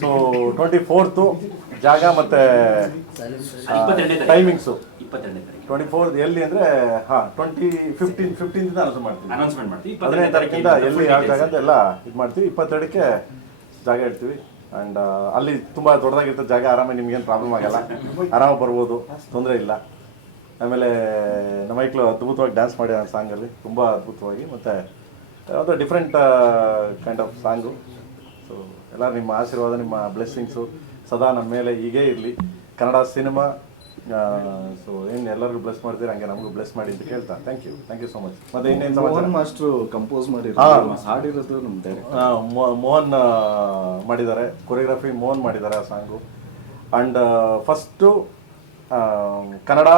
So 24th ಜಾಗ ಮತ್ತು timings 24 ಎಲ್ಲಿ ಅಂದರೆ ಹಾಂ 15th ಅನೌನ್ಸ್ಮೆಂಟ್ ಮಾಡ್ತೀವಿ. 15ನೇ ತಾರೀಕಿಂದ ಎಲ್ಲಿ ಯಾವ ಜಾಗ ಅಂತ ಎಲ್ಲ ಇದು ಮಾಡ್ತೀವಿ. 22ಕ್ಕೆ ಜಾಗ ಇಡ್ತೀವಿ. ಆ್ಯಂಡ್ ಅಲ್ಲಿ ತುಂಬ ದೊಡ್ಡದಾಗಿರ್ತದೆ ಜಾಗ, ಆರಾಮಾಗಿ ನಿಮ್ಗೇನು ಪ್ರಾಬ್ಲಮ್ ಆಗಲ್ಲ, ಆರಾಮಾಗಿ ಬರ್ಬೋದು, ತೊಂದರೆ ಇಲ್ಲ. ಆಮೇಲೆ ನಮ್ಮ ಮೈಕ್ಳು ಅದ್ಭುತವಾಗಿ ಡ್ಯಾನ್ಸ್ ಮಾಡಿ ಆ ಸಾಂಗಲ್ಲಿ ತುಂಬ ಅದ್ಭುತವಾಗಿ, ಮತ್ತು ಯಾವುದೋ different kind of song. So ಎಲ್ಲರೂ ನಿಮ್ಮ ಆಶೀರ್ವಾದ, ನಿಮ್ಮ ಬ್ಲೆಸ್ಸಿಂಗ್ಸು ಸದಾ ನಮ್ಮ ಮೇಲೆ ಹೀಗೇ ಇರಲಿ. ಕನ್ನಡ ಸಿನಿಮಾ ಸೊ ಏನು ಎಲ್ಲರಿಗೂ ಬ್ಲೆಸ್ ಮಾಡ್ತೀರಿ, ಹಂಗೆ ನಮಗೂ ಬ್ಲೆಸ್ ಮಾಡಿ ಅಂತ ಕೇಳ್ತಾ ಥ್ಯಾಂಕ್ ಯು ಸೊ ಮಚ್. ಮತ್ತೆ ಇನ್ನೇನು ಸಮಾಚಾರ? ಮಾಸ್ಟ್ರು ಕಂಪೋಸ್ ಮಾಡಿ ಹಾಡಿರೋದು ನಮ್ಮ ಮೋಹನ್ ಮಾಡಿದ್ದಾರೆ, ಕೊರಿಯೋಗ್ರಫಿ ಮೋಹನ್ ಮಾಡಿದ್ದಾರೆ ಆ ಸಾಂಗು. ಆ್ಯಂಡ್ ಫಸ್ಟು ಕನ್ನಡ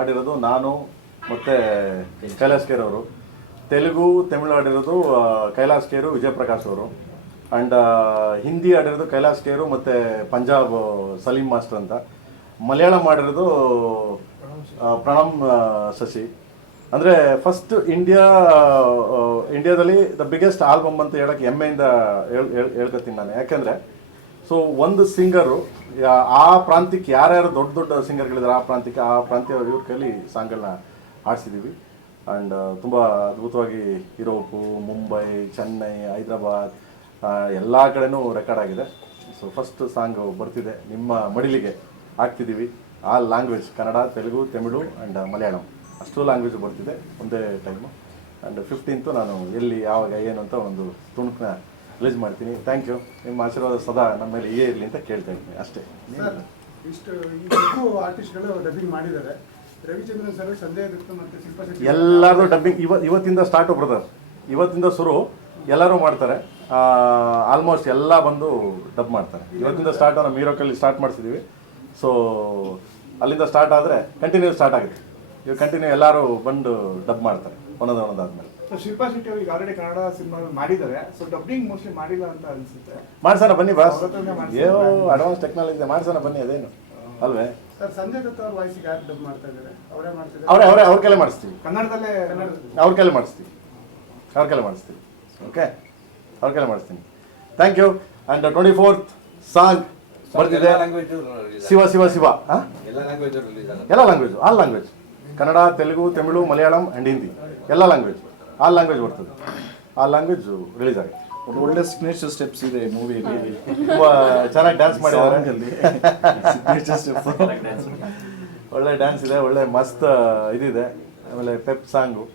ಆಡಿರೋದು ನಾನು ಮತ್ತು ಕೈಲಾಸ್ ಖೇರ್ ಅವರು. ತೆಲುಗು ತಮಿಳು ಆಡಿರೋದು ಕೈಲಾಸ್ ಖೇರು, ವಿಜಯಪ್ರಕಾಶ್ ಅವರು. ಆ್ಯಂಡ್ ಹಿಂದಿ ಆಡಿರೋದು ಕೈಲಾಸ್ ಖೇರು ಮತ್ತು ಪಂಜಾಬ್ ಸಲೀಂ ಮಾಸ್ಟರ್ ಅಂತ. ಮಲಯಾಳಂ ಮಾಡಿರೋದು ಪ್ರಣಮ್ ಶಶಿ. ಅಂದರೆ ಫಸ್ಟ್ ಇಂಡಿಯಾದಲ್ಲಿ ದ ಬಿಗ್ಗೆಸ್ಟ್ ಆಲ್ಬಮ್ ಅಂತ ಹೇಳೋಕ್ಕೆ ಹೆಮ್ಮೆಯಿಂದ ಹೇಳ್ಕೊತೀನಿ ನಾನು. ಯಾಕೆಂದರೆ ಸೊ ಒಂದು ಸಿಂಗರು ಆ ಪ್ರಾಂತ್ಯಕ್ಕೆ ಯಾರ್ಯಾರು ದೊಡ್ಡ ದೊಡ್ಡ ಸಿಂಗರ್ಗಳಿದ್ದಾರೆ ಆ ಪ್ರಾಂತ್ಯ ಇವ್ರ ಕೈಲಿ ಸಾಂಗ್ಗಳನ್ನ ಆಡಿಸಿದ್ದೀವಿ. ಆ್ಯಂಡ್ ತುಂಬ ಅದ್ಭುತವಾಗಿ ಯುರೋಪು, ಮುಂಬೈ, ಚೆನ್ನೈ, ಹೈದ್ರಾಬಾದ್ ಎಲ್ಲ ಕಡೆನೂ ರೆಕಾರ್ಡ್ ಆಗಿದೆ. ಸೊ ಫಸ್ಟ್ ಸಾಂಗು ಬರ್ತಿದೆ, ನಿಮ್ಮ ಮಡಿಲಿಗೆ ಆಗ್ತಿದ್ದೀವಿ. ಆ ಲ್ಯಾಂಗ್ವೇಜ್ ಕನ್ನಡ, ತೆಲುಗು, ತಮಿಳು ಆ್ಯಂಡ್ ಮಲಯಾಳಂ ಅಷ್ಟು ಲ್ಯಾಂಗ್ವೇಜ್ ಬರ್ತಿದೆ ಒಂದೇ ಟೈಮು. ಆ್ಯಂಡ್ 15th ನಾನು ಎಲ್ಲಿ ಯಾವಾಗ ಏನು ಅಂತ ಒಂದು ತುಣುಕನ್ನ ರಿಲೀಸ್ ಮಾಡ್ತೀನಿ. Thank you. ನಿಮ್ಮ ಆಶೀರ್ವಾದ ಸದಾ ನಮ್ಮ ಮೇಲೆ ಹೀಗೆ ಇರಲಿ ಅಂತ ಕೇಳ್ತಾ ಇದ್ದೀನಿ ಅಷ್ಟೇ. ಇಷ್ಟು ಆರ್ಟಿಸ್ಟ್ಗಳು ಡಬ್ಬಿಂಗ್ ಮಾಡಿದ್ದಾರೆ. ರವಿಚಂದ್ರನ್ ಸರ್, ಸಂಜಯ್ ದತ್ತ ಮತ್ತು ಶಿಲ್ಪಾ ಶೆಟ್ಟಿ ಎಲ್ಲರೂ ಡಬ್ಬಿಂಗ್ ಇವತ್ತಿಂದ ಸ್ಟಾರ್ಟು ಬ್ರದರ್, ಇವತ್ತಿಂದ ಶುರು. ಎಲ್ಲರೂ ಮಾಡ್ತಾರೆ, ಆಲ್ಮೋಸ್ಟ್ ಎಲ್ಲ ಬಂದು ಡಬ್ ಮಾಡ್ತಾರೆ. ಇವತ್ತಿಂದ ಸ್ಟಾರ್ಟ್ ನಮ್ಮ ಹೀರೋಕಲ್ಲಿ ಸ್ಟಾರ್ಟ್ ಮಾಡಿಸಿದ್ದೀವಿ. ಸೊ ಅಲ್ಲಿಂದ ಸ್ಟಾರ್ಟ್ ಆದರೆ ಕಂಟಿನ್ಯೂ ಸ್ಟಾರ್ಟ್ ಆಗುತ್ತೆ. ಇವಾಗ ಕಂಟಿನ್ಯೂ ಎಲ್ಲರೂ ಬಂದು ಡಬ್ ಮಾಡ್ತಾರೆ ಒಂದೊಂದಾದ್ಮೇಲೆ. ಶಿಲ್ಪಾ ಶೆಟ್ಟಿ ಅವ್ರಿಗೆ ಆಲ್ರೆಡಿ ಕನ್ನಡ ಸಿನಿಮಾ ಮಾಡಿದ್ದಾರೆ. ಸೊ ಡಬ್ಬಿಂಗ್ ಮೋಸ್ಟ್ಲಿ ಮಾಡಿಲ್ಲ ಅಂತ ಅನಿಸುತ್ತೆ. ಮಾಡ್ಸೋಣ ಬನ್ನಿ ಬಾಸ್, ಏನೋ ಅಡ್ವಾನ್ಸ್ ಟೆಕ್ನಾಲಜಿ ಇದೆ, ಮಾಡ್ಸೋಣ ಬನ್ನಿ, ಅದೇನು ಅಲ್ವೇ. ಸರ್, ಸಂಜಯ್ ದತ್ತ ಅವ್ರ ವಾಯ್ಸಿಗೆ ಯಾರು ಡಬ್ ಮಾಡ್ತಾ ಇದ್ದಾರೆ? ಅವರೇ ಮಾಡ್ತಿದ್ದಾರೆ? ಅವ್ರ ಕೈಲೇ ಮಾಡಿಸ್ತೀವಿ. ಕನ್ನಡದಲ್ಲೇ ಅವ್ರ ಕೈಲೇ ಮಾಡಿಸ್ತೀವಿ. ಓಕೆ, ಅವ್ರ ಕೈಲೇ ಮಾಡಿಸ್ತೀನಿ. Thank you. And 24th song ಬರ್ತಿದೆ, ಶಿವ ಶಿವ ಶಿವ. ಎಲ್ಲ language, all language, Kannada, Telugu, Tamil, Malayalam and Hindi, ಎಲ್ಲ ಲ್ಯಾಂಗ್ವೇಜ್, ಆಲ್ ಲ್ಯಾಂಗ್ವೇಜ್ ಬರ್ತದೆ. ಆ ಲ್ಯಾಂಗ್ವೇಜು ರಿಲೀಸ್ ಆಗುತ್ತೆ. ಒಂದು ಒಳ್ಳೆ ಸಿಗ್ನೇಚರ್ ಸ್ಟೆಪ್ಸ್ ಇದೆ ಮೂವಿಯಲ್ಲಿ. ತುಂಬ ಚೆನ್ನಾಗಿ ಡ್ಯಾನ್ಸ್ ಮಾಡಿದ್ದಾರೆ. ಸಿಗ್ನೇಚರ್ ಸ್ಟೆಪ್ಸ್, ಒಳ್ಳೆ ಡ್ಯಾನ್ಸ್ ಇದೆ, ಒಳ್ಳೆ ಮಸ್ತ್ ಇದಿದೆ. ಆಮೇಲೆ ಪೆಪ್ ಸಾಂಗು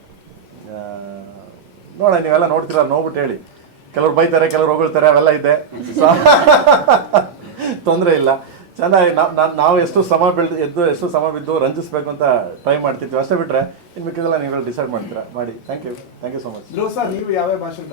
ನೋಡ, ನೀವೆಲ್ಲ ನೋಡ್ತೀರ, ನೋಡ್ಬಿಟ್ಟು ಹೇಳಿ. ಕೆಲವ್ರು ಬೈತಾರೆ, ಕೆಲವ್ರು ಹೊಗಳ್ತಾರೆ, ಅವೆಲ್ಲ ಇದೆ, ತೊಂದರೆ ಇಲ್ಲ. ಚೆನ್ನಾಗಿ ನಾವು ಎಷ್ಟು ಶ್ರಮ ಬಿದ್ದು ರಂಜಿಸ್ಬೇಕು ಅಂತ ಟ್ರೈ ಮಾಡ್ತಿರ್ತೀವಿ ಅಷ್ಟೇ. ಬಿಟ್ಟರೆ ಇನ್ನು ಮಿಕ್ಕಿದೆಲ್ಲ ನೀವೆಲ್ಲ ಡಿಸೈಡ್ ಮಾಡ್ತೀರಾ, ಮಾಡಿ. Thank you so much. Sir, ನೀವು ಯಾವ ಭಾಷೆ